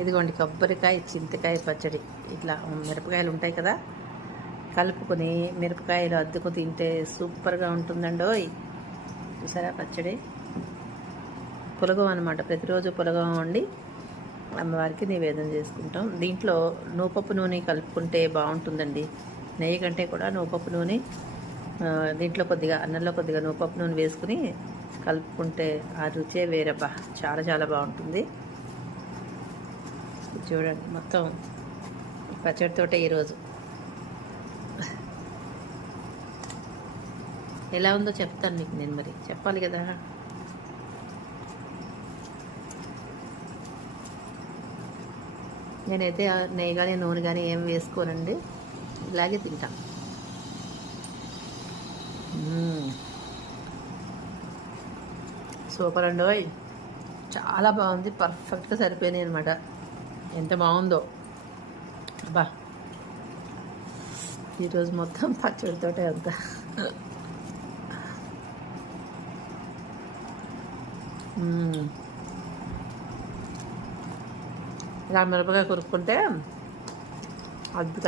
ఇదిగోండి కొబ్బరికాయ చింతకాయ పచ్చడి. ఇట్లా మిరపకాయలు ఉంటాయి కదా, కలుపుకొని మిరపకాయలు అద్దుకు తింటే సూపర్గా ఉంటుందండోయ్. చూసారా పచ్చడి? పులగం అనమాట. ప్రతిరోజు పులగం వండి అమ్మవారికి నివేదన చేసుకుంటాం. దీంట్లో నూపప్పు నూనె కలుపుకుంటే బాగుంటుందండి. నెయ్యి కంటే కూడా నూపప్పు నూనె దీంట్లో కొద్దిగా అన్నంలో కొద్దిగా నూపప్పు నూనె వేసుకుని కలుపుకుంటే ఆ రుచే వేరబ్బా, చాలా చాలా బాగుంటుంది. చూడండి మొత్తం పచ్చడితోటే ఈరోజు. ఎలా ఉందో చెప్తాను మీకు నేను, మరి చెప్పాలి కదా. నేనైతే నెయ్యి కానీ నూనె కానీ ఏం వేసుకోనండి, ఇలాగే తింటాం. సూపర్ అండి, చాలా బాగుంది. పర్ఫెక్ట్గా సరిపోయినాయి అనమాట. ఎంత బాగుందో అబ్బా. ఈరోజు మొత్తం పచ్చడితోటే అంతా. ఇలా మిరపకాయ కొరుక్కుంటే అద్భుత.